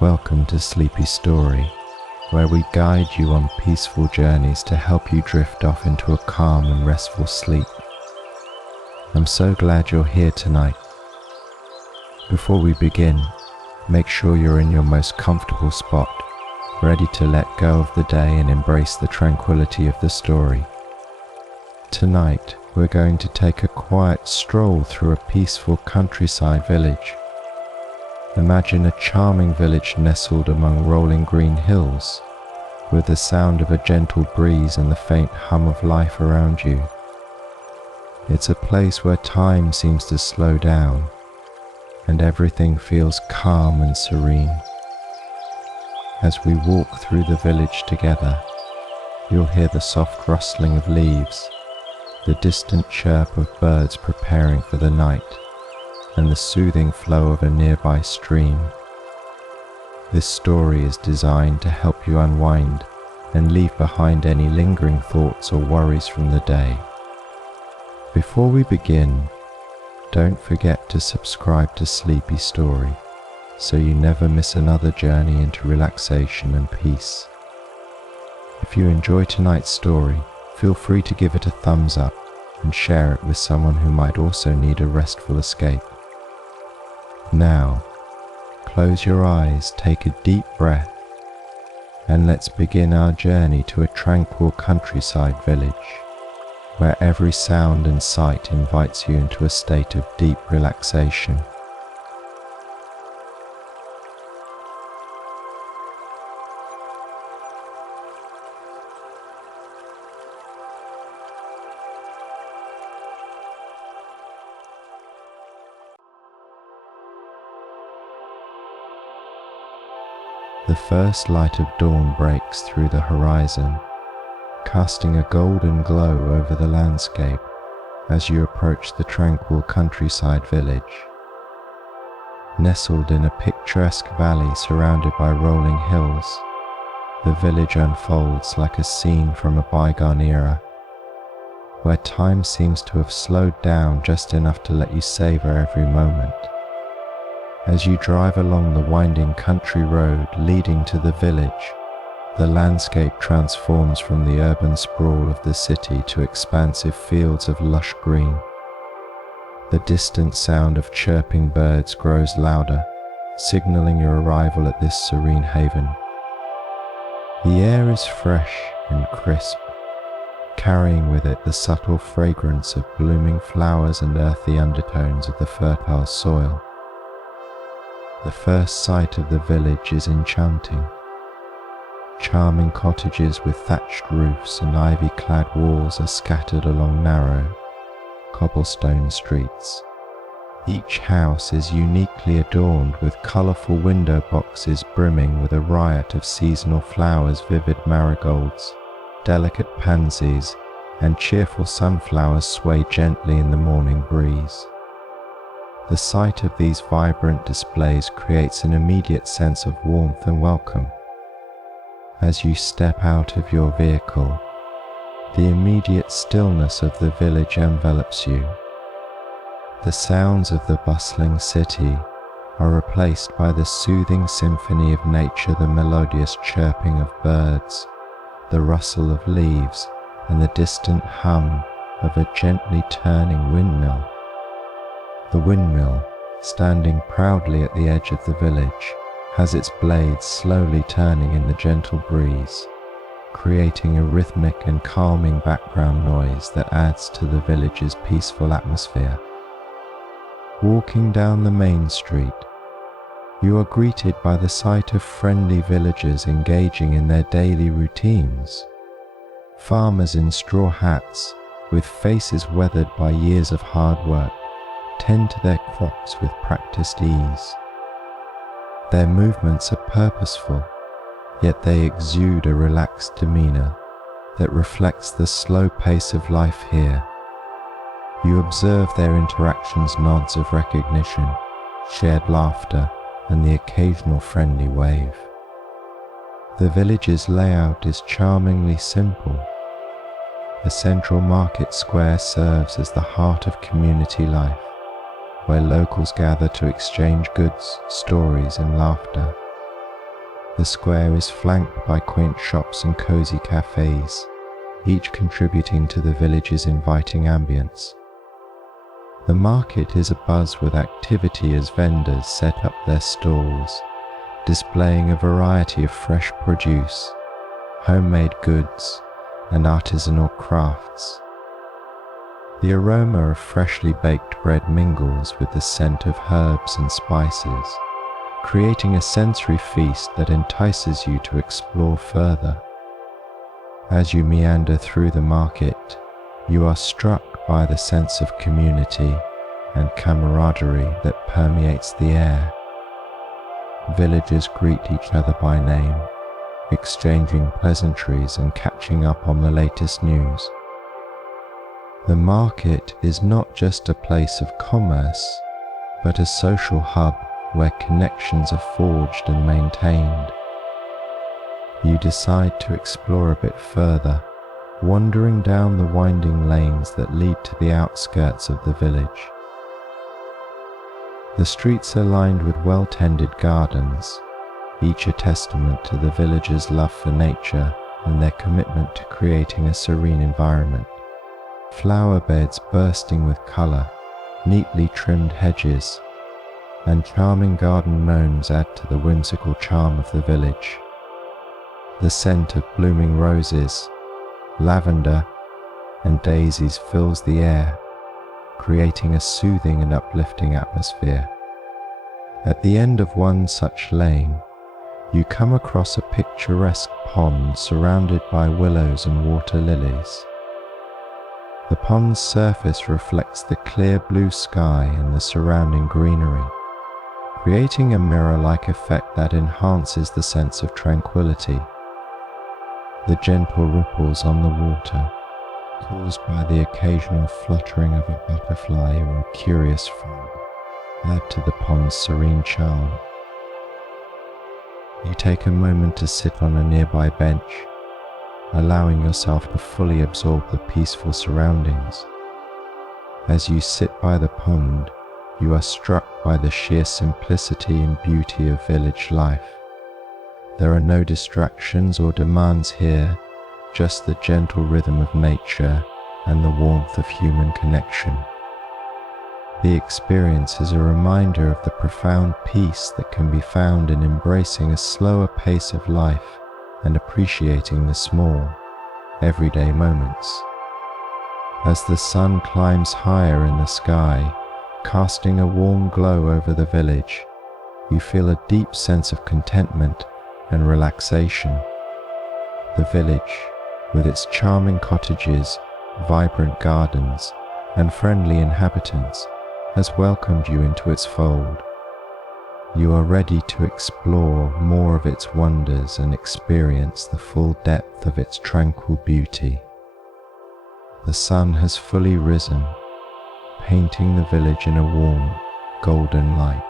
Welcome to Sleepy Story, where we guide you on peaceful journeys to help you drift off into a calm and restful sleep. I'm so glad you're here tonight. Before we begin, make sure you're in your most comfortable spot, ready to let go of the day and embrace the tranquility of the story. Tonight, we're going to take a quiet stroll through a peaceful countryside village. Imagine a charming village nestled among rolling green hills, with the sound of a gentle breeze and the faint hum of life around you. It's a place where time seems to slow down, and everything feels calm and serene. As we walk through the village together, you'll hear the soft rustling of leaves, the distant chirp of birds preparing for the night, and the soothing flow of a nearby stream. This story is designed to help you unwind and leave behind any lingering thoughts or worries from the day. Before we begin, don't forget to subscribe to Sleepy Story so you never miss another journey into relaxation and peace. If you enjoy tonight's story, feel free to give it a thumbs up and share it with someone who might also need a restful escape. Now, close your eyes, take a deep breath, and let's begin our journey to a tranquil countryside village, where every sound and sight invites you into a state of deep relaxation. The first light of dawn breaks through the horizon, casting a golden glow over the landscape as you approach the tranquil countryside village. Nestled in a picturesque valley surrounded by rolling hills, the village unfolds like a scene from a bygone era, where time seems to have slowed down just enough to let you savor every moment. As you drive along the winding country road leading to the village, the landscape transforms from the urban sprawl of the city to expansive fields of lush green. The distant sound of chirping birds grows louder, signaling your arrival at this serene haven. The air is fresh and crisp, carrying with it the subtle fragrance of blooming flowers and earthy undertones of the fertile soil. The first sight of the village is enchanting. Charming cottages with thatched roofs and ivy-clad walls are scattered along narrow, cobblestone streets. Each house is uniquely adorned with colourful window boxes brimming with a riot of seasonal flowers, vivid marigolds, delicate pansies, and cheerful sunflowers sway gently in the morning breeze. The sight of these vibrant displays creates an immediate sense of warmth and welcome. As you step out of your vehicle, the immediate stillness of the village envelops you. The sounds of the bustling city are replaced by the soothing symphony of nature, the melodious chirping of birds, the rustle of leaves, and the distant hum of a gently turning windmill. The windmill, standing proudly at the edge of the village, has its blades slowly turning in the gentle breeze, creating a rhythmic and calming background noise that adds to the village's peaceful atmosphere. Walking down the main street, you are greeted by the sight of friendly villagers engaging in their daily routines. Farmers in straw hats, with faces weathered by years of hard work, tend to their crops with practiced ease. Their movements are purposeful, yet they exude a relaxed demeanor that reflects the slow pace of life here. You observe their interactions, nods of recognition, shared laughter, and the occasional friendly wave. The village's layout is charmingly simple. A central market square serves as the heart of community life, where locals gather to exchange goods, stories, and laughter. The square is flanked by quaint shops and cozy cafes, each contributing to the village's inviting ambience. The market is abuzz with activity as vendors set up their stalls, displaying a variety of fresh produce, homemade goods, and artisanal crafts. The aroma of freshly baked bread mingles with the scent of herbs and spices, creating a sensory feast that entices you to explore further. As you meander through the market, you are struck by the sense of community and camaraderie that permeates the air. Villagers greet each other by name, exchanging pleasantries and catching up on the latest news. The market is not just a place of commerce, but a social hub where connections are forged and maintained. You decide to explore a bit further, wandering down the winding lanes that lead to the outskirts of the village. The streets are lined with well-tended gardens, each a testament to the villagers' love for nature and their commitment to creating a serene environment. Flower beds bursting with colour, neatly trimmed hedges, and charming garden gnomes add to the whimsical charm of the village. The scent of blooming roses, lavender, and daisies fills the air, creating a soothing and uplifting atmosphere. At the end of one such lane, you come across a picturesque pond surrounded by willows and water lilies. The pond's surface reflects the clear blue sky and the surrounding greenery, creating a mirror-like effect that enhances the sense of tranquility. The gentle ripples on the water, caused by the occasional fluttering of a butterfly or a curious frog, add to the pond's serene charm. You take a moment to sit on a nearby bench, allowing yourself to fully absorb the peaceful surroundings. As you sit by the pond, you are struck by the sheer simplicity and beauty of village life. There are no distractions or demands here, just the gentle rhythm of nature and the warmth of human connection. The experience is a reminder of the profound peace that can be found in embracing a slower pace of life and appreciating the small, everyday moments. As the sun climbs higher in the sky, casting a warm glow over the village, you feel a deep sense of contentment and relaxation. The village, with its charming cottages, vibrant gardens, and friendly inhabitants, has welcomed you into its fold. You are ready to explore more of its wonders and experience the full depth of its tranquil beauty. The sun has fully risen, painting the village in a warm, golden light.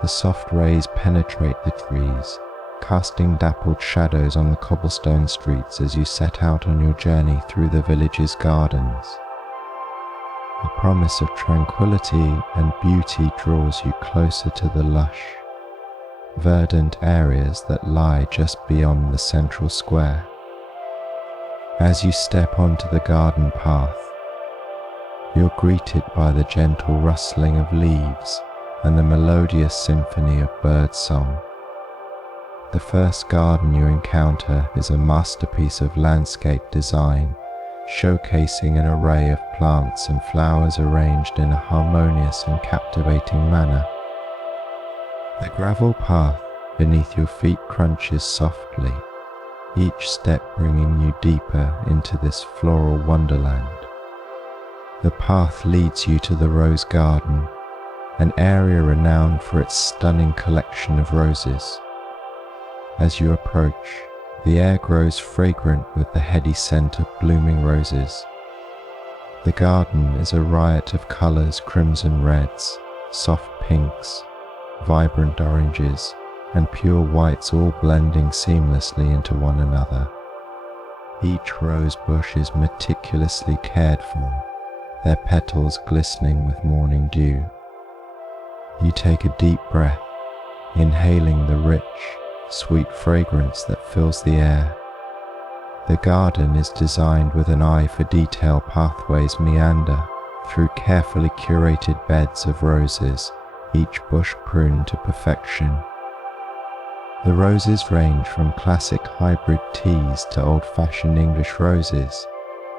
The soft rays penetrate the trees, casting dappled shadows on the cobblestone streets as you set out on your journey through the village's gardens. The promise of tranquility and beauty draws you closer to the lush, verdant areas that lie just beyond the central square. As you step onto the garden path, you're greeted by the gentle rustling of leaves and the melodious symphony of birdsong. The first garden you encounter is a masterpiece of landscape design, showcasing an array of plants and flowers arranged in a harmonious and captivating manner. The gravel path beneath your feet crunches softly, each step bringing you deeper into this floral wonderland. The path leads you to the rose garden, an area renowned for its stunning collection of roses. As you approach, the air grows fragrant with the heady scent of blooming roses. The garden is a riot of colors: crimson reds, soft pinks, vibrant oranges, and pure whites, all blending seamlessly into one another. Each rose bush is meticulously cared for, their petals glistening with morning dew. You take a deep breath, inhaling the rich, sweet fragrance that fills the air. The garden is designed with an eye for detail. Pathways meander through carefully curated beds of roses, each bush pruned to perfection. The roses range from classic hybrid teas to old-fashioned English roses,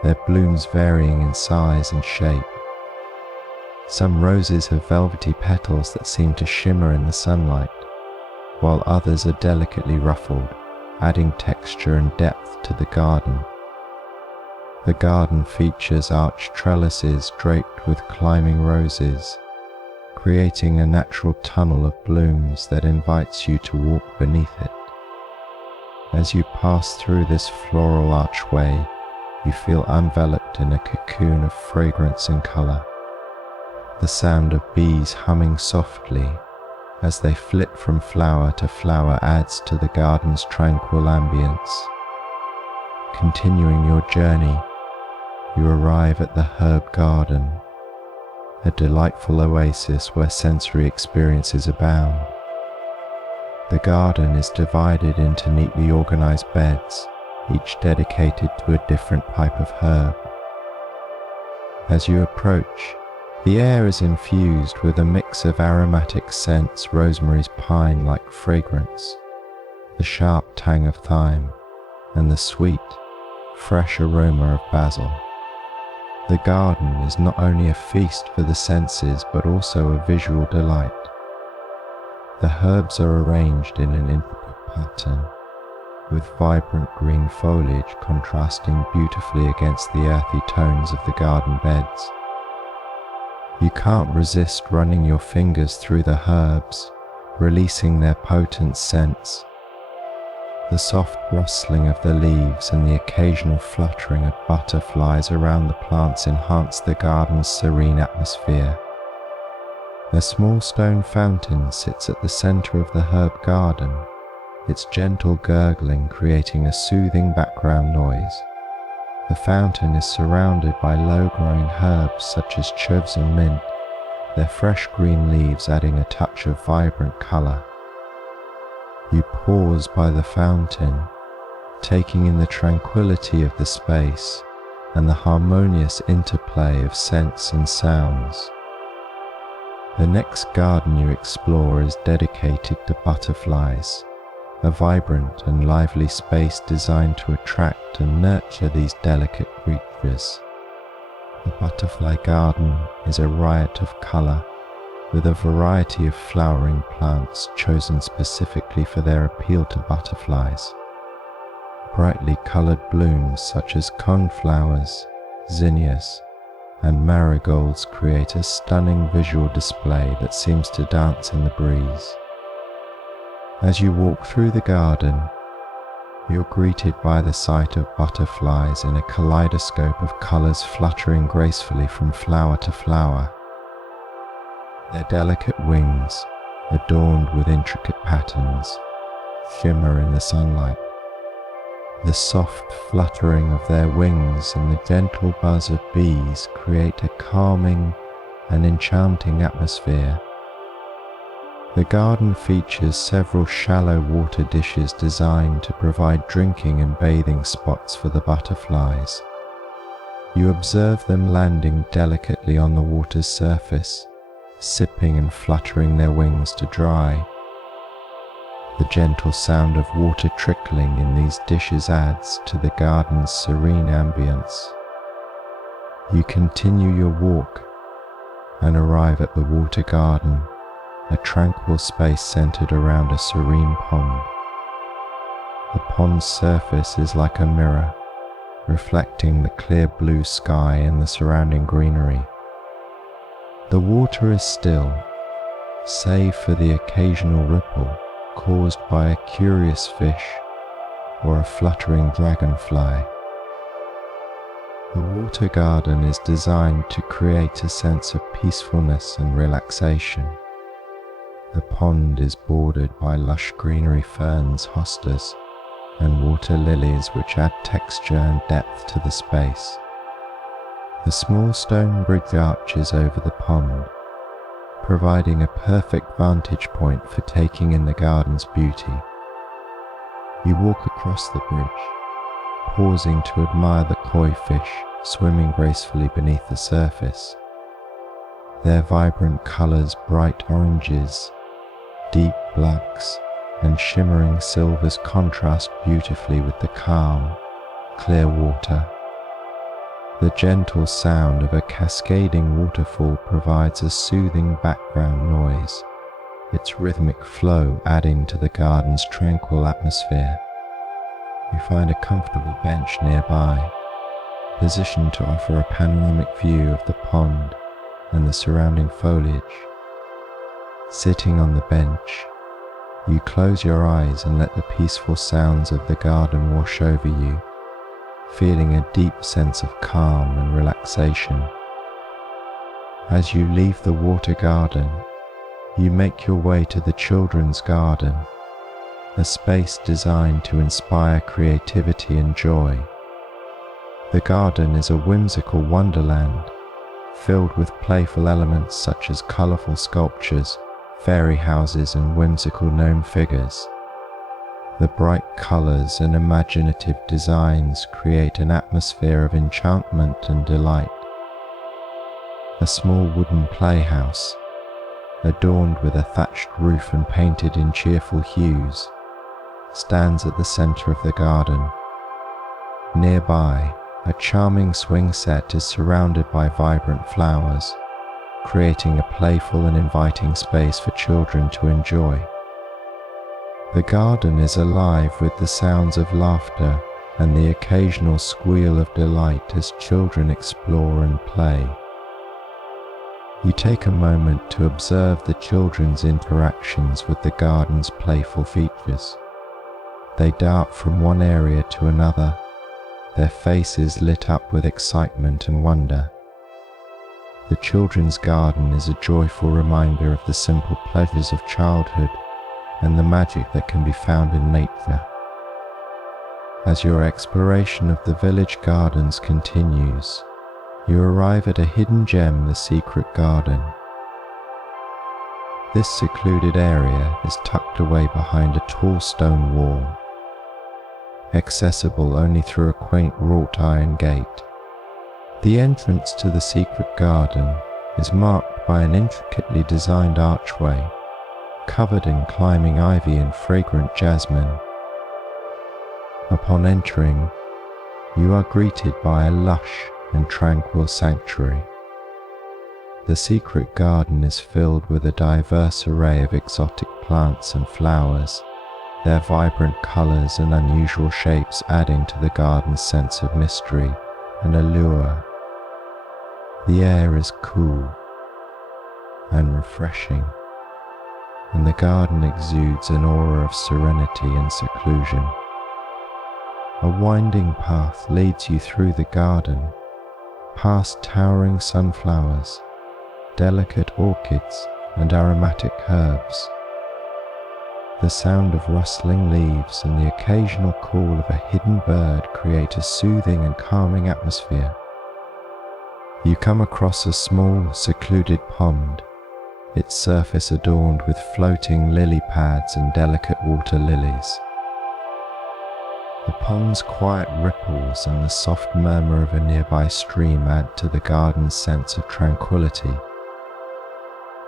their blooms varying in size and shape. Some roses have velvety petals that seem to shimmer in the sunlight, while others are delicately ruffled, adding texture and depth to the garden. The garden features arched trellises draped with climbing roses, creating a natural tunnel of blooms that invites you to walk beneath it. As you pass through this floral archway, you feel enveloped in a cocoon of fragrance and color. The sound of bees humming softly as they flit from flower to flower adds to the garden's tranquil ambience. Continuing your journey, you arrive at the herb garden, a delightful oasis where sensory experiences abound. The garden is divided into neatly organized beds, each dedicated to a different type of herb. As you approach, the air is infused with a mix of aromatic scents, rosemary's pine-like fragrance, the sharp tang of thyme, and the sweet, fresh aroma of basil. The garden is not only a feast for the senses but also a visual delight. The herbs are arranged in an intricate pattern, with vibrant green foliage contrasting beautifully against the earthy tones of the garden beds. You can't resist running your fingers through the herbs, releasing their potent scents. The soft rustling of the leaves and the occasional fluttering of butterflies around the plants enhance the garden's serene atmosphere. A small stone fountain sits at the center of the herb garden, its gentle gurgling creating a soothing background noise. The fountain is surrounded by low-growing herbs such as chives and mint, their fresh green leaves adding a touch of vibrant color. You pause by the fountain, taking in the tranquility of the space and the harmonious interplay of scents and sounds. The next garden you explore is dedicated to butterflies, a vibrant and lively space designed to attract and nurture these delicate creatures. The butterfly garden is a riot of color, with a variety of flowering plants chosen specifically for their appeal to butterflies. Brightly colored blooms such as coneflowers, zinnias, and marigolds create a stunning visual display that seems to dance in the breeze. As you walk through the garden, you're greeted by the sight of butterflies in a kaleidoscope of colors fluttering gracefully from flower to flower. Their delicate wings, adorned with intricate patterns, shimmer in the sunlight. The soft fluttering of their wings and the gentle buzz of bees create a calming and enchanting atmosphere. The garden features several shallow water dishes designed to provide drinking and bathing spots for the butterflies. You observe them landing delicately on the water's surface, sipping and fluttering their wings to dry. The gentle sound of water trickling in these dishes adds to the garden's serene ambience. You continue your walk and arrive at the water garden, a tranquil space centered around a serene pond. The pond's surface is like a mirror, reflecting the clear blue sky and the surrounding greenery. The water is still, save for the occasional ripple caused by a curious fish or a fluttering dragonfly. The water garden is designed to create a sense of peacefulness and relaxation. The pond is bordered by lush greenery ferns, hostas, and water lilies which add texture and depth to the space. The small stone bridge arches over the pond, providing a perfect vantage point for taking in the garden's beauty. You walk across the bridge, pausing to admire the koi fish swimming gracefully beneath the surface. Their vibrant colors, bright oranges, deep blacks, and shimmering silvers contrast beautifully with the calm, clear water. The gentle sound of a cascading waterfall provides a soothing background noise, its rhythmic flow adding to the garden's tranquil atmosphere. You find a comfortable bench nearby, positioned to offer a panoramic view of the pond and the surrounding foliage. Sitting on the bench, you close your eyes and let the peaceful sounds of the garden wash over you, feeling a deep sense of calm and relaxation. As you leave the water garden, you make your way to the children's garden, a space designed to inspire creativity and joy. The garden is a whimsical wonderland, filled with playful elements such as colorful sculptures, fairy houses, and whimsical gnome figures. The bright colors and imaginative designs create an atmosphere of enchantment and delight. A small wooden playhouse, adorned with a thatched roof and painted in cheerful hues, stands at the center of the garden. Nearby, a charming swing set is surrounded by vibrant flowers, creating a playful and inviting space for children to enjoy. The garden is alive with the sounds of laughter and the occasional squeal of delight as children explore and play. You take a moment to observe the children's interactions with the garden's playful features. They dart from one area to another, their faces lit up with excitement and wonder. The children's garden is a joyful reminder of the simple pleasures of childhood and the magic that can be found in nature. As your exploration of the village gardens continues, you arrive at a hidden gem, the secret garden. This secluded area is tucked away behind a tall stone wall, accessible only through a quaint wrought iron gate. The entrance to the secret garden is marked by an intricately designed archway, covered in climbing ivy and fragrant jasmine. Upon entering, you are greeted by a lush and tranquil sanctuary. The secret garden is filled with a diverse array of exotic plants and flowers, their vibrant colors and unusual shapes adding to the garden's sense of mystery and allure. The air is cool and refreshing, and the garden exudes an aura of serenity and seclusion. A winding path leads you through the garden, past towering sunflowers, delicate orchids, and aromatic herbs. The sound of rustling leaves and the occasional call of a hidden bird create a soothing and calming atmosphere. You come across a small, secluded pond, its surface adorned with floating lily pads and delicate water lilies. The pond's quiet ripples and the soft murmur of a nearby stream add to the garden's sense of tranquility.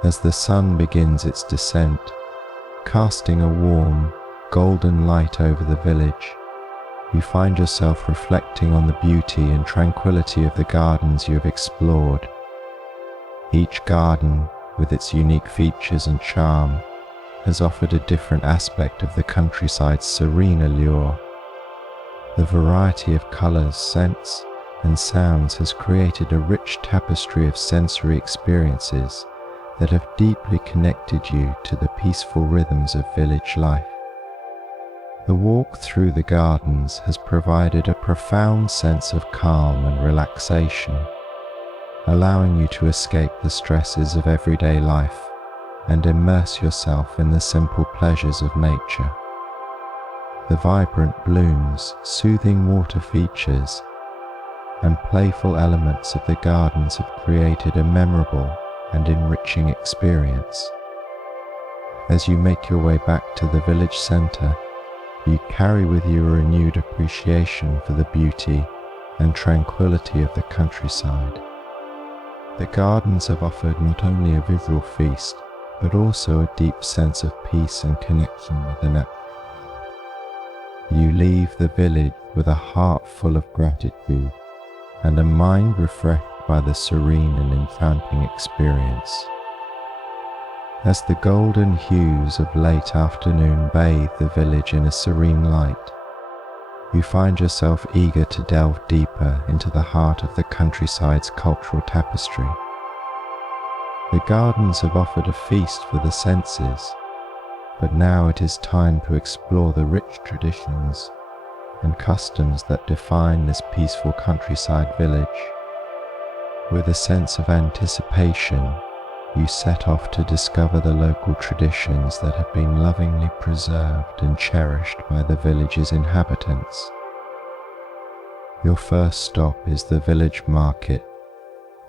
As the sun begins its descent, casting a warm, golden light over the village, you find yourself reflecting on the beauty and tranquility of the gardens you have explored. Each garden, with its unique features and charm, has offered a different aspect of the countryside's serene allure. The variety of colors, scents, and sounds has created a rich tapestry of sensory experiences that have deeply connected you to the peaceful rhythms of village life. The walk through the gardens has provided a profound sense of calm and relaxation, allowing you to escape the stresses of everyday life and immerse yourself in the simple pleasures of nature. The vibrant blooms, soothing water features, and playful elements of the gardens have created a memorable and enriching experience. As you make your way back to the village centre, you carry with you a renewed appreciation for the beauty and tranquility of the countryside. The gardens have offered not only a visual feast, but also a deep sense of peace and connection with the natural. You leave the village with a heart full of gratitude and a mind refreshed by the serene and enchanting experience. As the golden hues of late afternoon bathe the village in a serene light, you find yourself eager to delve deeper into the heart of the countryside's cultural tapestry. The gardens have offered a feast for the senses, but now it is time to explore the rich traditions and customs that define this peaceful countryside village. With a sense of anticipation, you set off to discover the local traditions that have been lovingly preserved and cherished by the village's inhabitants. Your first stop is the village market,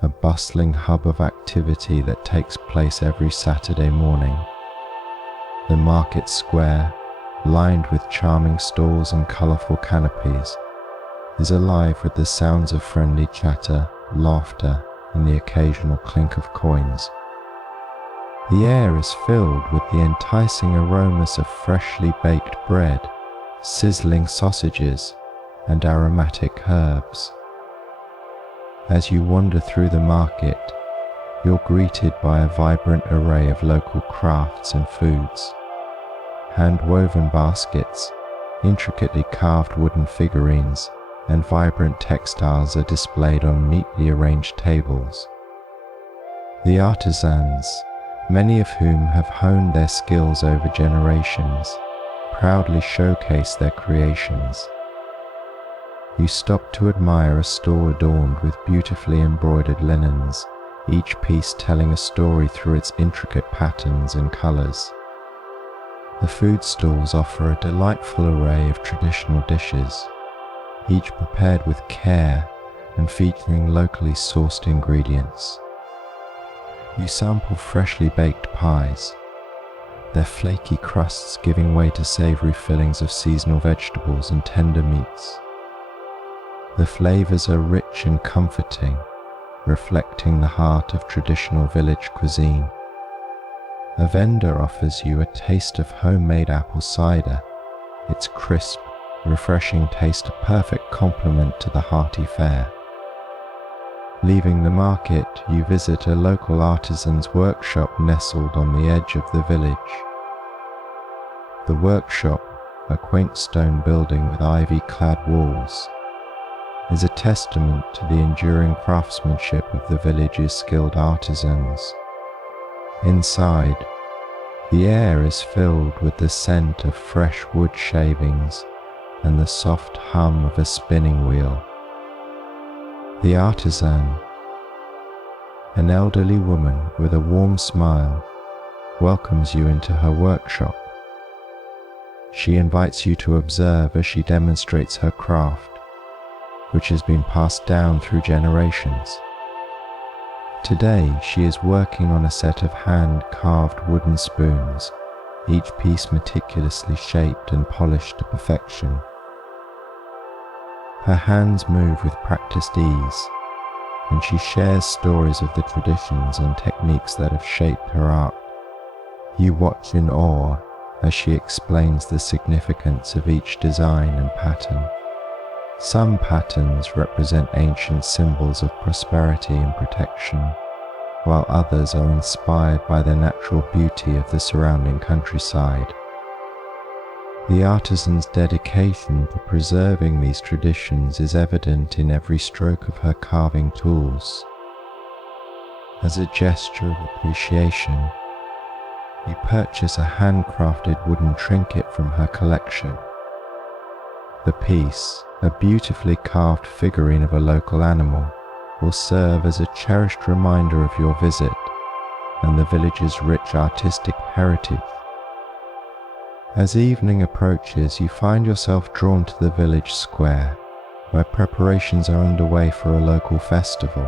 a bustling hub of activity that takes place every Saturday morning. The market square, lined with charming stalls and colourful canopies, is alive with the sounds of friendly chatter, laughter, and the occasional clink of coins. The air is filled with the enticing aromas of freshly baked bread, sizzling sausages, and aromatic herbs. As you wander through the market, you're greeted by a vibrant array of local crafts and foods. Hand-woven baskets, intricately carved wooden figurines, and vibrant textiles are displayed on neatly arranged tables. The artisans, many of whom have honed their skills over generations, proudly showcase their creations. You stop to admire a store adorned with beautifully embroidered linens, each piece telling a story through its intricate patterns and colors. The food stalls offer a delightful array of traditional dishes, each prepared with care and featuring locally sourced ingredients. You sample freshly baked pies, their flaky crusts giving way to savory fillings of seasonal vegetables and tender meats. The flavors are rich and comforting, reflecting the heart of traditional village cuisine. A vendor offers you a taste of homemade apple cider, its crisp, refreshing taste a perfect complement to the hearty fare. Leaving the market, you visit a local artisan's workshop nestled on the edge of the village. The workshop, a quaint stone building with ivy-clad walls, is a testament to the enduring craftsmanship of the village's skilled artisans. Inside, the air is filled with the scent of fresh wood shavings and the soft hum of a spinning wheel. The artisan, an elderly woman with a warm smile, welcomes you into her workshop. She invites you to observe as she demonstrates her craft, which has been passed down through generations. Today, she is working on a set of hand-carved wooden spoons, each piece meticulously shaped and polished to perfection. Her hands move with practiced ease, and she shares stories of the traditions and techniques that have shaped her art. You watch in awe as she explains the significance of each design and pattern. Some patterns represent ancient symbols of prosperity and protection, while others are inspired by the natural beauty of the surrounding countryside. The artisan's dedication to preserving these traditions is evident in every stroke of her carving tools. As a gesture of appreciation, you purchase a handcrafted wooden trinket from her collection. The piece, a beautifully carved figurine of a local animal, will serve as a cherished reminder of your visit and the village's rich artistic heritage. As evening approaches, you find yourself drawn to the village square, where preparations are underway for a local festival.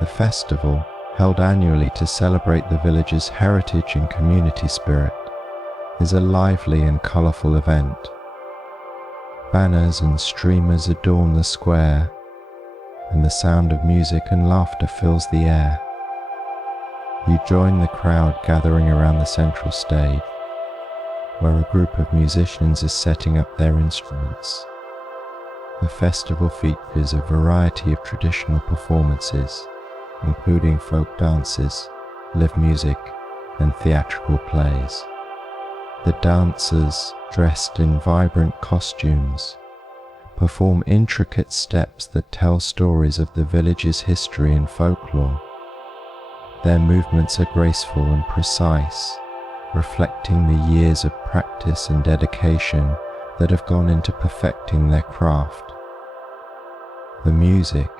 The festival, held annually to celebrate the village's heritage and community spirit, is a lively and colourful event. Banners and streamers adorn the square, and the sound of music and laughter fills the air. You join the crowd gathering around the central stage, where a group of musicians is setting up their instruments. The festival features a variety of traditional performances, including folk dances, live music, and theatrical plays. The dancers, dressed in vibrant costumes, perform intricate steps that tell stories of the village's history and folklore. Their movements are graceful and precise, reflecting the years of practice and dedication that have gone into perfecting their craft. The music,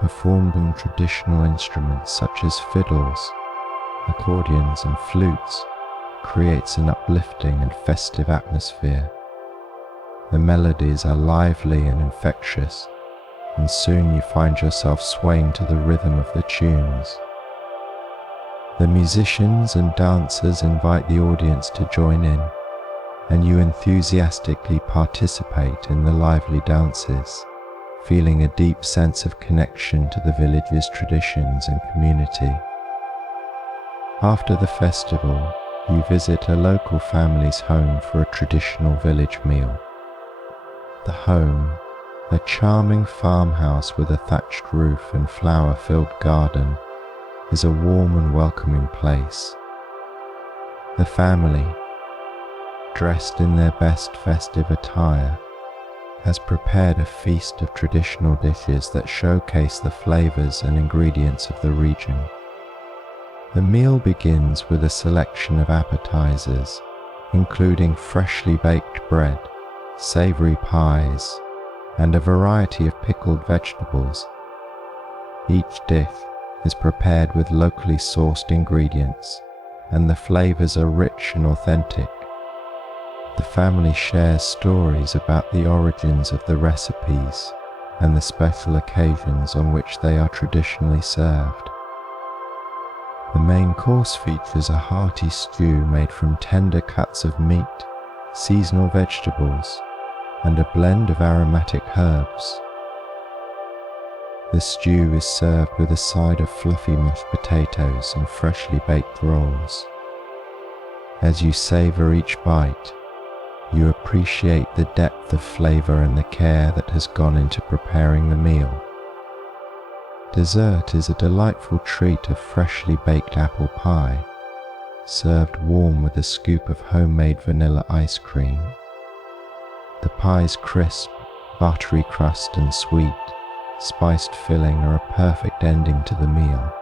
performed on traditional instruments such as fiddles, accordions, and flutes, creates an uplifting and festive atmosphere. The melodies are lively and infectious, and soon you find yourself swaying to the rhythm of the tunes. The musicians and dancers invite the audience to join in, and you enthusiastically participate in the lively dances, feeling a deep sense of connection to the village's traditions and community. After the festival, you visit a local family's home for a traditional village meal. The home, a charming farmhouse with a thatched roof and flower-filled garden, is a warm and welcoming place. The family, dressed in their best festive attire, has prepared a feast of traditional dishes that showcase the flavors and ingredients of the region. The meal begins with a selection of appetizers, including freshly baked bread, savory pies, and a variety of pickled vegetables. Each dish is prepared with locally sourced ingredients, and the flavors are rich and authentic. The family shares stories about the origins of the recipes and the special occasions on which they are traditionally served. The main course features a hearty stew made from tender cuts of meat, seasonal vegetables, and a blend of aromatic herbs. The stew is served with a side of fluffy mashed potatoes and freshly baked rolls. As you savor each bite, you appreciate the depth of flavor and the care that has gone into preparing the meal. Dessert is a delightful treat of freshly baked apple pie, served warm with a scoop of homemade vanilla ice cream. The pie's crisp, buttery crust and sweet, spiced filling are a perfect ending to the meal.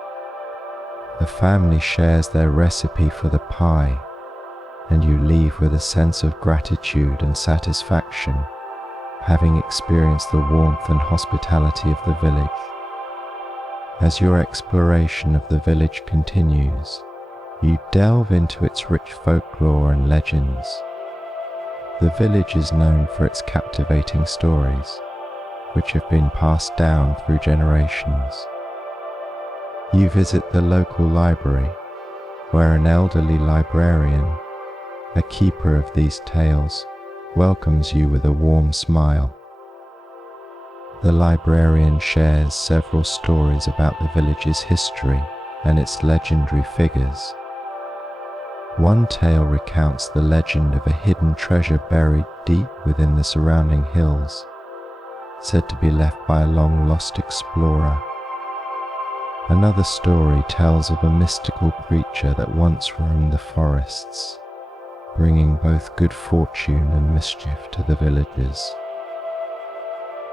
The family shares their recipe for the pie, and you leave with a sense of gratitude and satisfaction, having experienced the warmth and hospitality of the village. As your exploration of the village continues, you delve into its rich folklore and legends. The village is known for its captivating stories, which have been passed down through generations. You visit the local library, where an elderly librarian, a keeper of these tales, welcomes you with a warm smile. The librarian shares several stories about the village's history and its legendary figures. One tale recounts the legend of a hidden treasure buried deep within the surrounding hills, said to be left by a long-lost explorer. Another story tells of a mystical creature that once roamed the forests, bringing both good fortune and mischief to the villagers.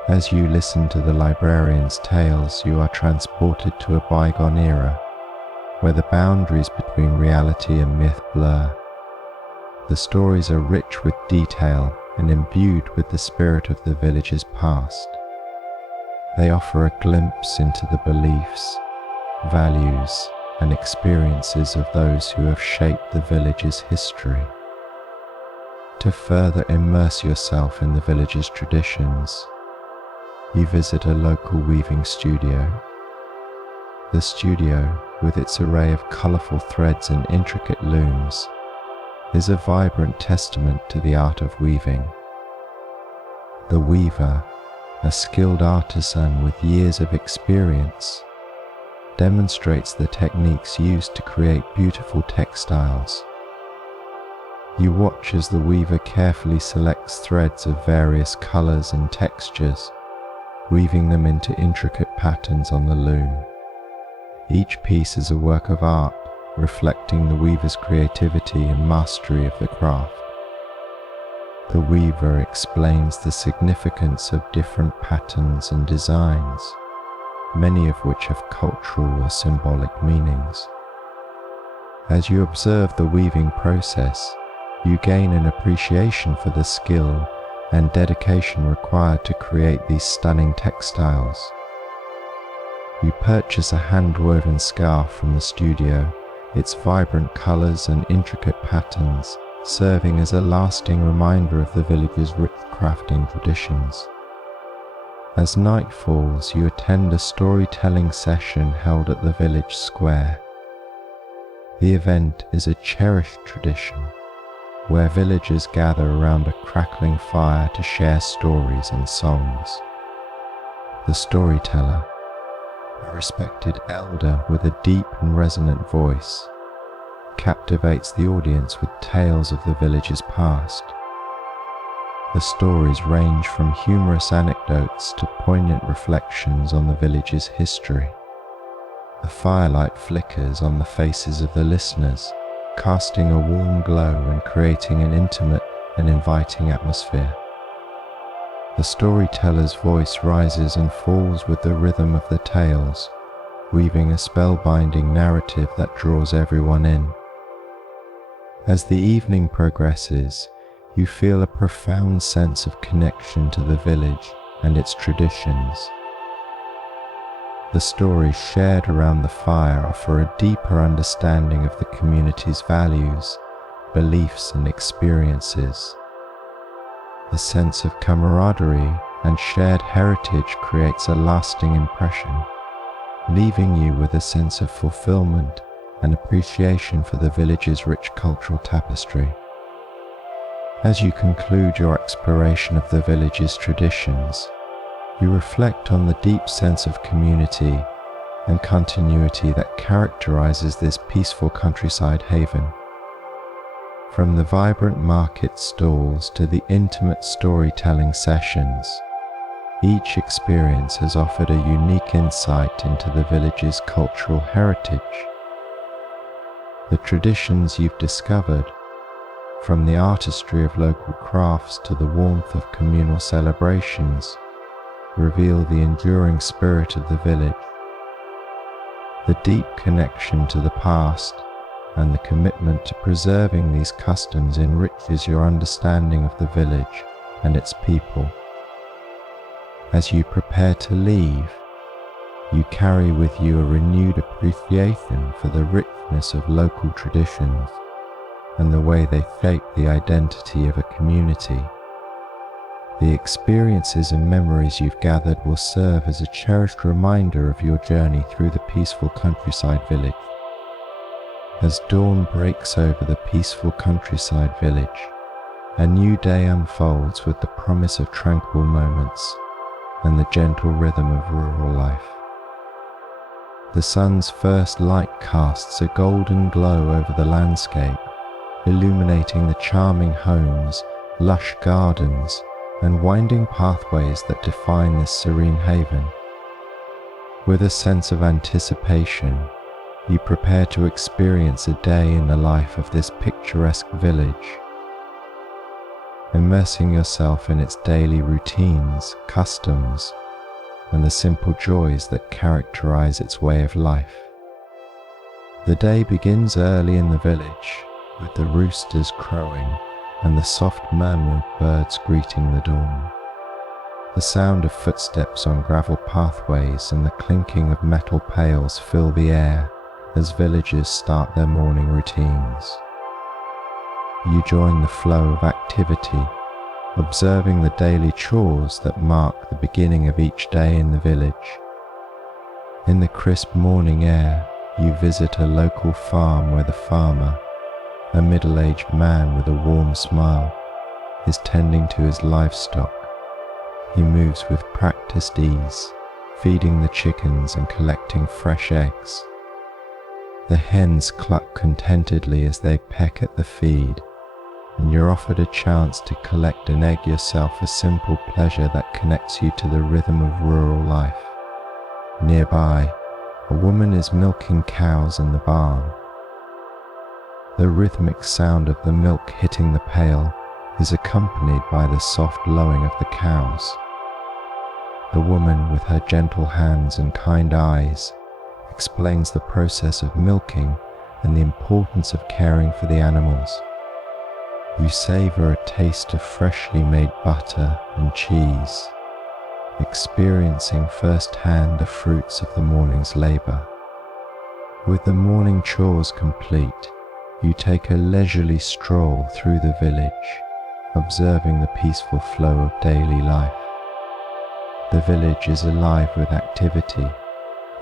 As you listen to the librarian's tales, you are transported to a bygone era, where the boundaries between reality and myth blur. The stories are rich with detail and imbued with the spirit of the village's past. They offer a glimpse into the beliefs, values, and experiences of those who have shaped the village's history. To further immerse yourself in the village's traditions, you visit a local weaving studio. The studio, with its array of colourful threads and intricate looms, is a vibrant testament to the art of weaving. The weaver, a skilled artisan with years of experience, demonstrates the techniques used to create beautiful textiles. You watch as the weaver carefully selects threads of various colours and textures, weaving them into intricate patterns on the loom. Each piece is a work of art, reflecting the weaver's creativity and mastery of the craft. The weaver explains the significance of different patterns and designs, many of which have cultural or symbolic meanings. As you observe the weaving process, you gain an appreciation for the skill and dedication required to create these stunning textiles. You purchase a hand-woven scarf from the studio, its vibrant colours and intricate patterns serving as a lasting reminder of the village's rich crafting traditions. As night falls, you attend a storytelling session held at the village square. The event is a cherished tradition, where villagers gather around a crackling fire to share stories and songs. The storyteller, a respected elder with a deep and resonant voice, captivates the audience with tales of the village's past. The stories range from humorous anecdotes to poignant reflections on the village's history. The firelight flickers on the faces of the listeners, casting a warm glow and creating an intimate and inviting atmosphere. The storyteller's voice rises and falls with the rhythm of the tales, weaving a spellbinding narrative that draws everyone in. As the evening progresses, you feel a profound sense of connection to the village and its traditions. The stories shared around the fire offer a deeper understanding of the community's values, beliefs, and experiences. The sense of camaraderie and shared heritage creates a lasting impression, leaving you with a sense of fulfillment and appreciation for the village's rich cultural tapestry. As you conclude your exploration of the village's traditions, you reflect on the deep sense of community and continuity that characterizes this peaceful countryside haven. From the vibrant market stalls to the intimate storytelling sessions, each experience has offered a unique insight into the village's cultural heritage. The traditions you've discovered, from the artistry of local crafts to the warmth of communal celebrations, reveal the enduring spirit of the village. The deep connection to the past and the commitment to preserving these customs enriches your understanding of the village and its people. As you prepare to leave, you carry with you a renewed appreciation for the richness of local traditions and the way they shape the identity of a community. The experiences and memories you've gathered will serve as a cherished reminder of your journey through the peaceful countryside village. As dawn breaks over the peaceful countryside village, a new day unfolds with the promise of tranquil moments and the gentle rhythm of rural life. The sun's first light casts a golden glow over the landscape, illuminating the charming homes, lush gardens, and winding pathways that define this serene haven. With a sense of anticipation, you prepare to experience a day in the life of this picturesque village, immersing yourself in its daily routines, customs, and the simple joys that characterize its way of life. The day begins early in the village, with the roosters crowing and the soft murmur of birds greeting the dawn. The sound of footsteps on gravel pathways and the clinking of metal pails fill the air as villagers start their morning routines. You join the flow of activity, observing the daily chores that mark the beginning of each day in the village. In the crisp morning air, you visit a local farm where the farmer, a middle-aged man with a warm smile, is tending to his livestock. He moves with practiced ease, feeding the chickens and collecting fresh eggs. The hens cluck contentedly as they peck at the feed, and you're offered a chance to collect an egg yourself, a simple pleasure that connects you to the rhythm of rural life. Nearby, a woman is milking cows in the barn. The rhythmic sound of the milk hitting the pail is accompanied by the soft lowing of the cows. The woman, with her gentle hands and kind eyes, explains the process of milking and the importance of caring for the animals. You savor a taste of freshly made butter and cheese, experiencing firsthand the fruits of the morning's labor. With the morning chores complete, you take a leisurely stroll through the village, observing the peaceful flow of daily life. The village is alive with activity,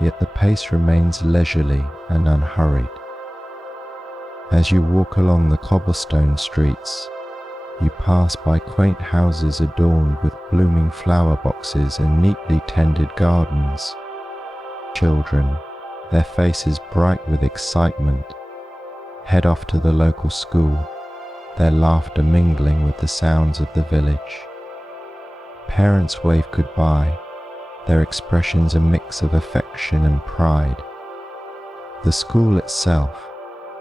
yet the pace remains leisurely and unhurried. As you walk along the cobblestone streets, you pass by quaint houses adorned with blooming flower boxes and neatly tended gardens. Children, their faces bright with excitement, head off to the local school, their laughter mingling with the sounds of the village. Parents wave goodbye, their expressions a mix of affection and pride. The school itself,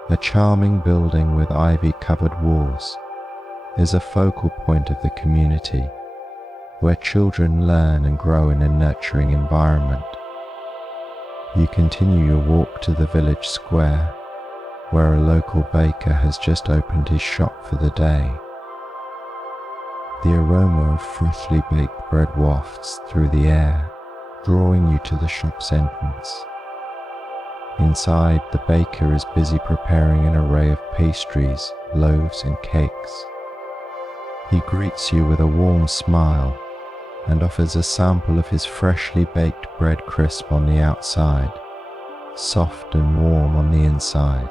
a charming building with ivy-covered walls, is a focal point of the community, where children learn and grow in a nurturing environment. You continue your walk to the village square, where a local baker has just opened his shop for the day. The aroma of freshly baked bread wafts through the air, drawing you to the shop's entrance. Inside, the baker is busy preparing an array of pastries, loaves and cakes. He greets you with a warm smile and offers a sample of his freshly baked bread crisp on the outside, soft and warm on the inside.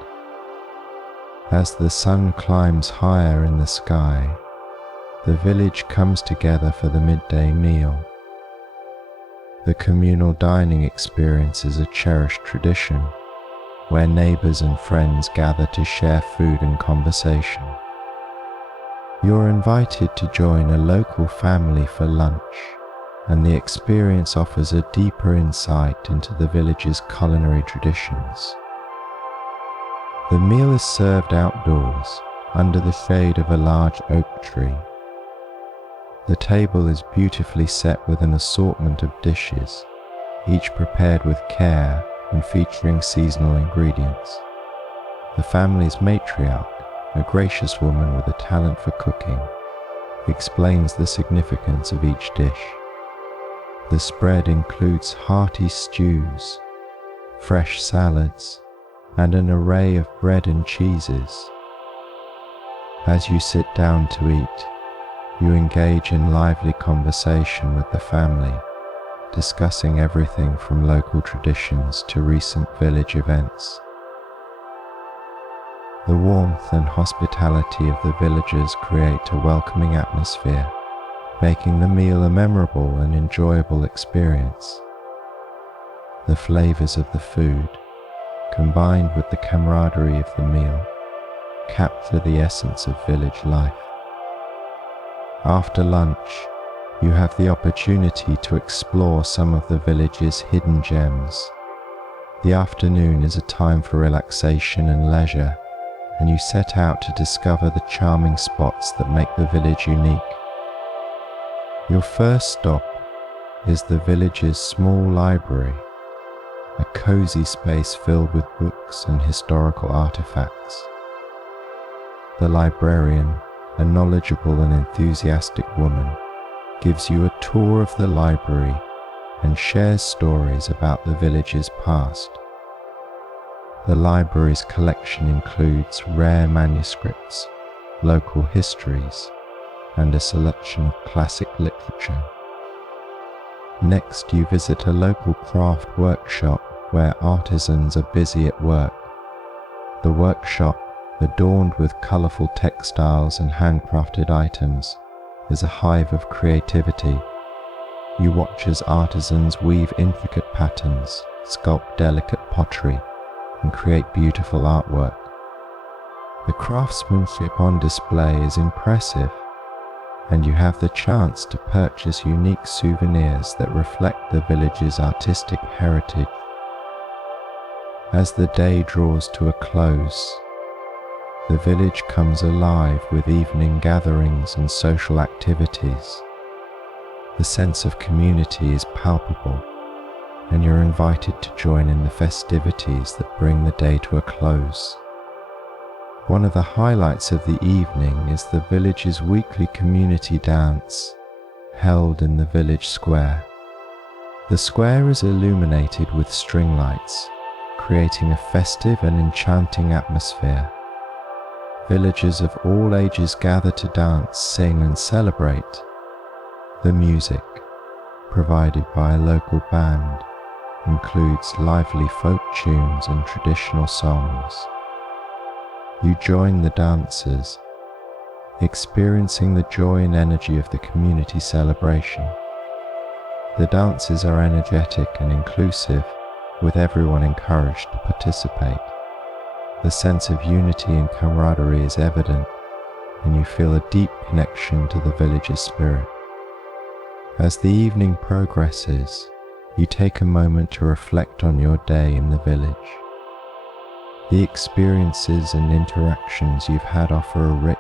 As the sun climbs higher in the sky, the village comes together for the midday meal. The communal dining experience is a cherished tradition, where neighbors and friends gather to share food and conversation. You're invited to join a local family for lunch, and the experience offers a deeper insight into the village's culinary traditions. The meal is served outdoors, under the shade of a large oak tree. The table is beautifully set with an assortment of dishes, each prepared with care and featuring seasonal ingredients. The family's matriarch, a gracious woman with a talent for cooking, explains the significance of each dish. The spread includes hearty stews, fresh salads, and an array of bread and cheeses. As you sit down to eat, you engage in lively conversation with the family, discussing everything from local traditions to recent village events. The warmth and hospitality of the villagers create a welcoming atmosphere, making the meal a memorable and enjoyable experience. The flavors of the food, combined with the camaraderie of the meal, capture the essence of village life. After lunch, you have the opportunity to explore some of the village's hidden gems. The afternoon is a time for relaxation and leisure, and you set out to discover the charming spots that make the village unique. Your first stop is the village's small library, a cozy space filled with books and historical artifacts. The librarian, a knowledgeable and enthusiastic woman, gives you a tour of the library and shares stories about the village's past. The library's collection includes rare manuscripts, local histories, and a selection of classic literature. Next, you visit a local craft workshop where artisans are busy at work. The workshop, adorned with colorful textiles and handcrafted items, is a hive of creativity. You watch as artisans weave intricate patterns, sculpt delicate pottery, and create beautiful artwork. The craftsmanship on display is impressive, and you have the chance to purchase unique souvenirs that reflect the village's artistic heritage. As the day draws to a close, the village comes alive with evening gatherings and social activities. The sense of community is palpable, and you're invited to join in the festivities that bring the day to a close. One of the highlights of the evening is the village's weekly community dance, held in the village square. The square is illuminated with string lights, creating a festive and enchanting atmosphere. Villagers of all ages gather to dance, sing, and celebrate. The music, provided by a local band, includes lively folk tunes and traditional songs. You join the dancers, experiencing the joy and energy of the community celebration. The dances are energetic and inclusive, with everyone encouraged to participate. The sense of unity and camaraderie is evident, and you feel a deep connection to the village's spirit. As the evening progresses, you take a moment to reflect on your day in the village. The experiences and interactions you've had offer a rich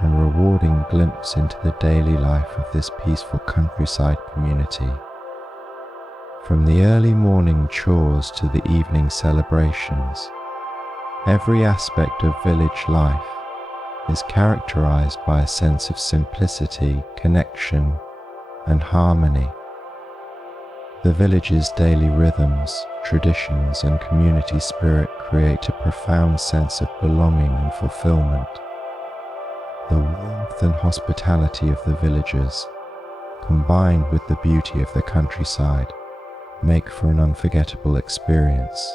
and rewarding glimpse into the daily life of this peaceful countryside community. From the early morning chores to the evening celebrations, every aspect of village life is characterized by a sense of simplicity, connection, and harmony. The village's daily rhythms, traditions, and community spirit create a profound sense of belonging and fulfillment. The warmth and hospitality of the villagers, combined with the beauty of the countryside, make for an unforgettable experience.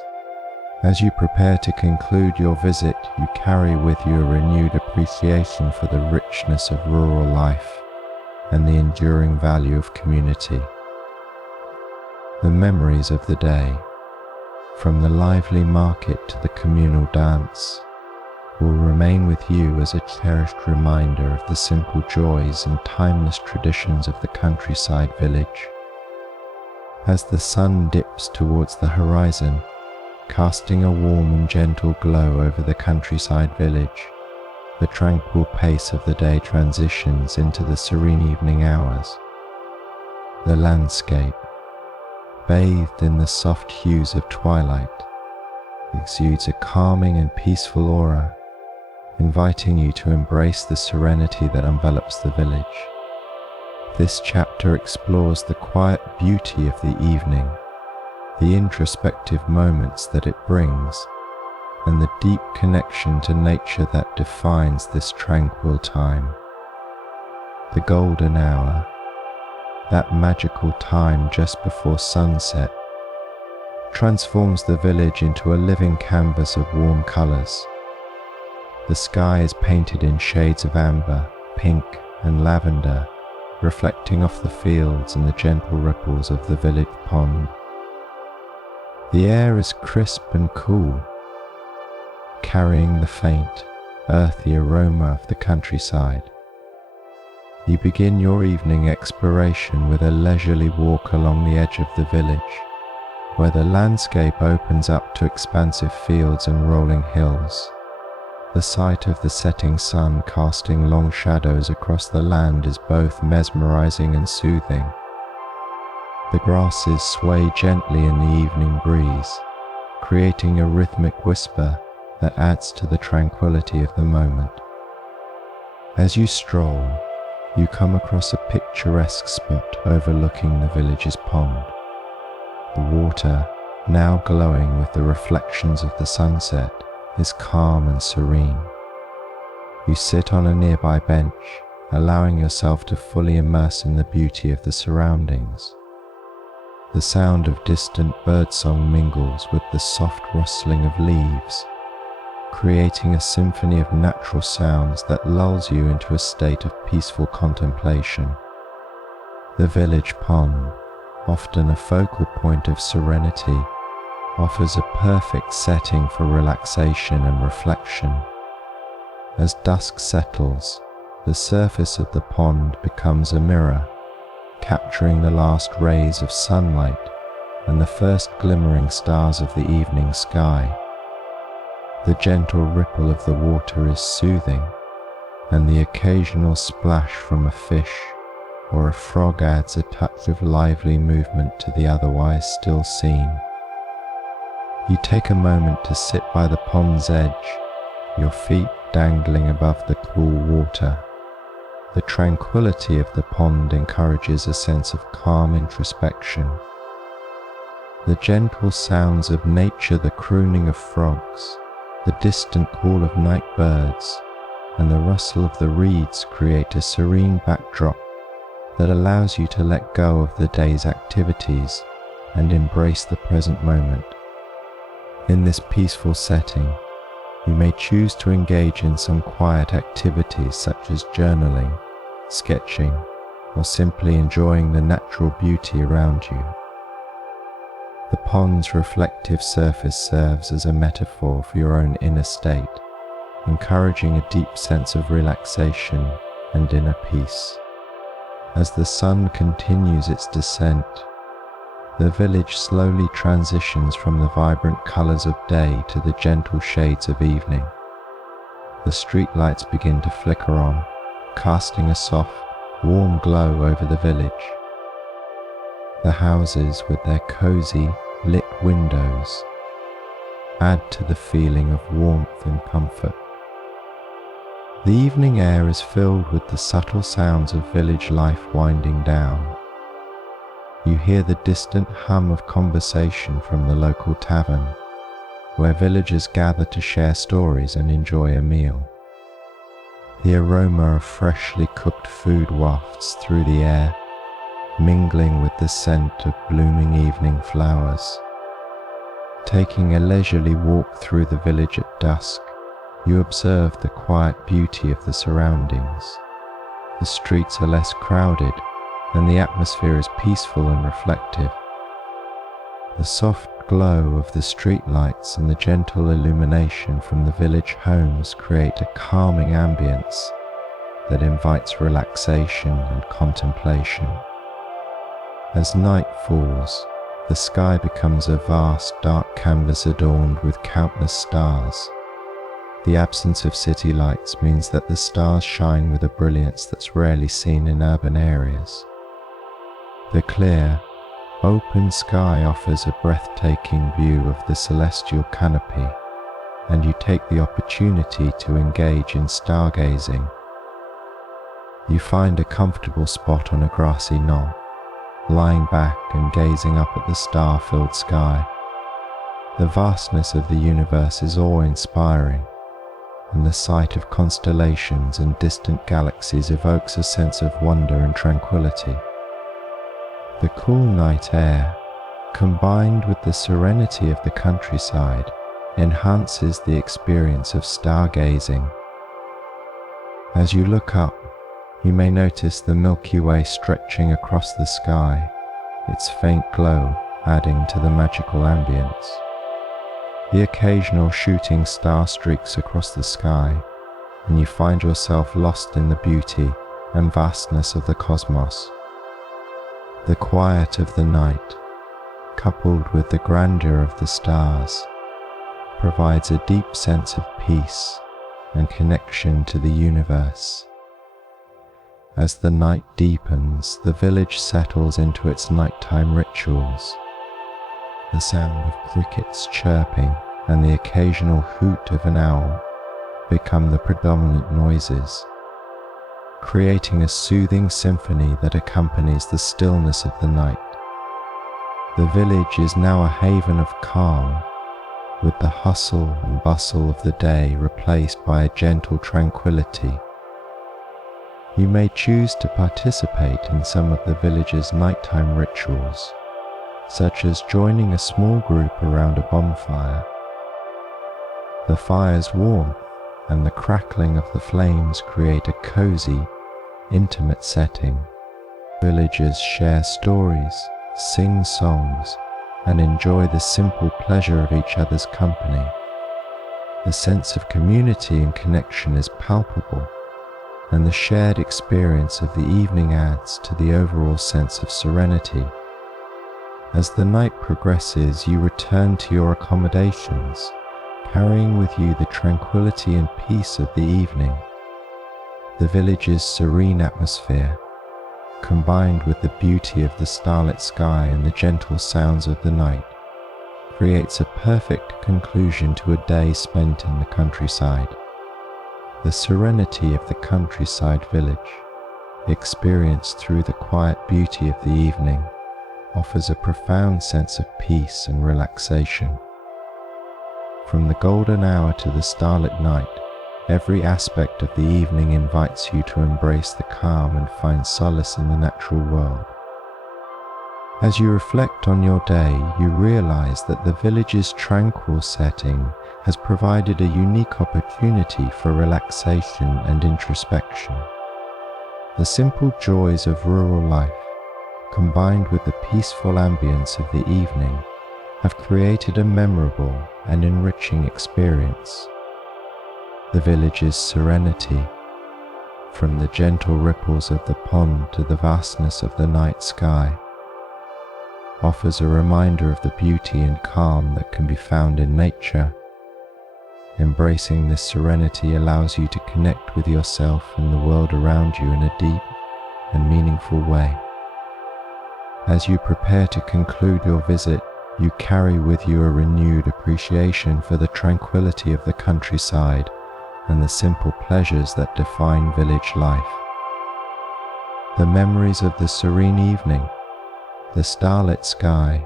As you prepare to conclude your visit, you carry with you a renewed appreciation for the richness of rural life and the enduring value of community. The memories of the day, from the lively market to the communal dance, will remain with you as a cherished reminder of the simple joys and timeless traditions of the countryside village. As the sun dips towards the horizon, casting a warm and gentle glow over the countryside village, the tranquil pace of the day transitions into the serene evening hours. The landscape, bathed in the soft hues of twilight, exudes a calming and peaceful aura, inviting you to embrace the serenity that envelops the village. This chapter explores the quiet beauty of the evening, the introspective moments that it brings, and the deep connection to nature that defines this tranquil time. The golden hour, that magical time just before sunset, transforms the village into a living canvas of warm colors. The sky is painted in shades of amber, pink, and lavender, reflecting off the fields and the gentle ripples of the village pond. The air is crisp and cool, carrying the faint, earthy aroma of the countryside. You begin your evening exploration with a leisurely walk along the edge of the village, where the landscape opens up to expansive fields and rolling hills. The sight of the setting sun casting long shadows across the land is both mesmerizing and soothing. The grasses sway gently in the evening breeze, creating a rhythmic whisper that adds to the tranquility of the moment. As you stroll, you come across a picturesque spot overlooking the village's pond. The water, now glowing with the reflections of the sunset, is calm and serene. You sit on a nearby bench, allowing yourself to fully immerse in the beauty of the surroundings. The sound of distant birdsong mingles with the soft rustling of leaves, creating a symphony of natural sounds that lulls you into a state of peaceful contemplation. The village pond, often a focal point of serenity, offers a perfect setting for relaxation and reflection. As dusk settles, the surface of the pond becomes a mirror, capturing the last rays of sunlight and the first glimmering stars of the evening sky. The gentle ripple of the water is soothing, and the occasional splash from a fish or a frog adds a touch of lively movement to the otherwise still scene. You take a moment to sit by the pond's edge, your feet dangling above the cool water. The tranquility of the pond encourages a sense of calm introspection. The gentle sounds of nature, the crooning of frogs, the distant call of night birds, and the rustle of the reeds create a serene backdrop that allows you to let go of the day's activities and embrace the present moment. In this peaceful setting, you may choose to engage in some quiet activities such as journaling, sketching, or simply enjoying the natural beauty around you. The pond's reflective surface serves as a metaphor for your own inner state, encouraging a deep sense of relaxation and inner peace. As the sun continues its descent, the village slowly transitions from the vibrant colors of day to the gentle shades of evening. The streetlights begin to flicker on, casting a soft, warm glow over the village. The houses, with their cozy, lit windows, add to the feeling of warmth and comfort. The evening air is filled with the subtle sounds of village life winding down. You hear the distant hum of conversation from the local tavern, where villagers gather to share stories and enjoy a meal. The aroma of freshly cooked food wafts through the air, mingling with the scent of blooming evening flowers. Taking a leisurely walk through the village at dusk, you observe the quiet beauty of the surroundings. The streets are less crowded, and the atmosphere is peaceful and reflective. The soft glow of the streetlights and the gentle illumination from the village homes create a calming ambience that invites relaxation and contemplation. As night falls, the sky becomes a vast dark canvas adorned with countless stars. The absence of city lights means that the stars shine with a brilliance that's rarely seen in urban areas. The clear, open sky offers a breathtaking view of the celestial canopy, and you take the opportunity to engage in stargazing. You find a comfortable spot on a grassy knoll, lying back and gazing up at the star-filled sky. The vastness of the universe is awe-inspiring, and the sight of constellations and distant galaxies evokes a sense of wonder and tranquility. The cool night air, combined with the serenity of the countryside, enhances the experience of stargazing. As you look up, you may notice the Milky Way stretching across the sky, its faint glow adding to the magical ambience. The occasional shooting star streaks across the sky, and you find yourself lost in the beauty and vastness of the cosmos. The quiet of the night, coupled with the grandeur of the stars, provides a deep sense of peace and connection to the universe. As the night deepens, the village settles into its nighttime rituals. The sound of crickets chirping and the occasional hoot of an owl become the predominant noises, creating a soothing symphony that accompanies the stillness of the night. The village is now a haven of calm, with the hustle and bustle of the day replaced by a gentle tranquility. You may choose to participate in some of the village's nighttime rituals, such as joining a small group around a bonfire. The fire's warmth and the crackling of the flames create a cozy, intimate setting. Villagers share stories, sing songs, and enjoy the simple pleasure of each other's company. The sense of community and connection is palpable, and the shared experience of the evening adds to the overall sense of serenity. As the night progresses, you return to your accommodations, carrying with you the tranquility and peace of the evening. The village's serene atmosphere, combined with the beauty of the starlit sky and the gentle sounds of the night, creates a perfect conclusion to a day spent in the countryside. The serenity of the countryside village, experienced through the quiet beauty of the evening, offers a profound sense of peace and relaxation. From the golden hour to the starlit night, every aspect of the evening invites you to embrace the calm and find solace in the natural world. As you reflect on your day, you realize that the village's tranquil setting has provided a unique opportunity for relaxation and introspection. The simple joys of rural life, combined with the peaceful ambience of the evening, have created a memorable and enriching experience. The village's serenity, from the gentle ripples of the pond to the vastness of the night sky, offers a reminder of the beauty and calm that can be found in nature. Embracing this serenity allows you to connect with yourself and the world around you in a deep and meaningful way. As you prepare to conclude your visit, you carry with you a renewed appreciation for the tranquility of the countryside and the simple pleasures that define village life. The memories of the serene evening, the starlit sky,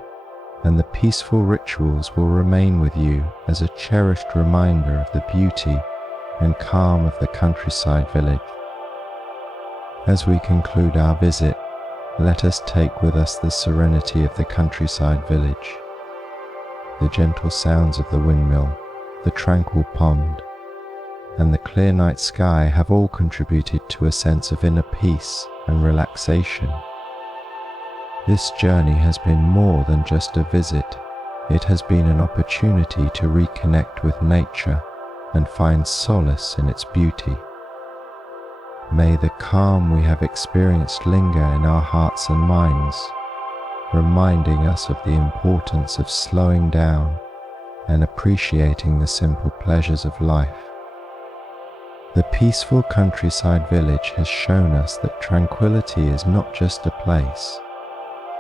and the peaceful rituals will remain with you as a cherished reminder of the beauty and calm of the countryside village. As we conclude our visit, let us take with us the serenity of the countryside village. The gentle sounds of the windmill, the tranquil pond, and the clear night sky have all contributed to a sense of inner peace and relaxation. This journey has been more than just a visit. It has been an opportunity to reconnect with nature and find solace in its beauty. May the calm we have experienced linger in our hearts and minds, reminding us of the importance of slowing down and appreciating the simple pleasures of life. The peaceful countryside village has shown us that tranquility is not just a place,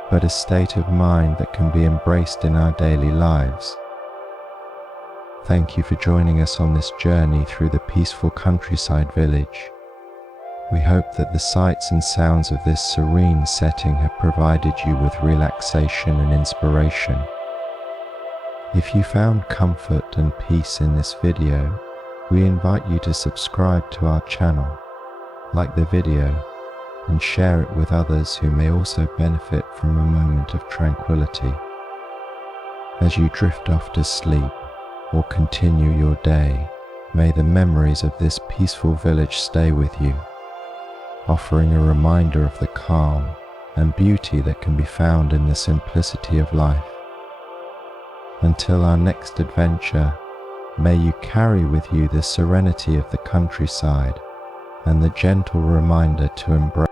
but a state of mind that can be embraced in our daily lives. Thank you for joining us on this journey through the peaceful countryside village. We hope that the sights and sounds of this serene setting have provided you with relaxation and inspiration. If you found comfort and peace in this video, we invite you to subscribe to our channel, like the video, and share it with others who may also benefit from a moment of tranquility. As you drift off to sleep or continue your day, may the memories of this peaceful village stay with you, offering a reminder of the calm and beauty that can be found in the simplicity of life. Until our next adventure, may you carry with you the serenity of the countryside and the gentle reminder to embrace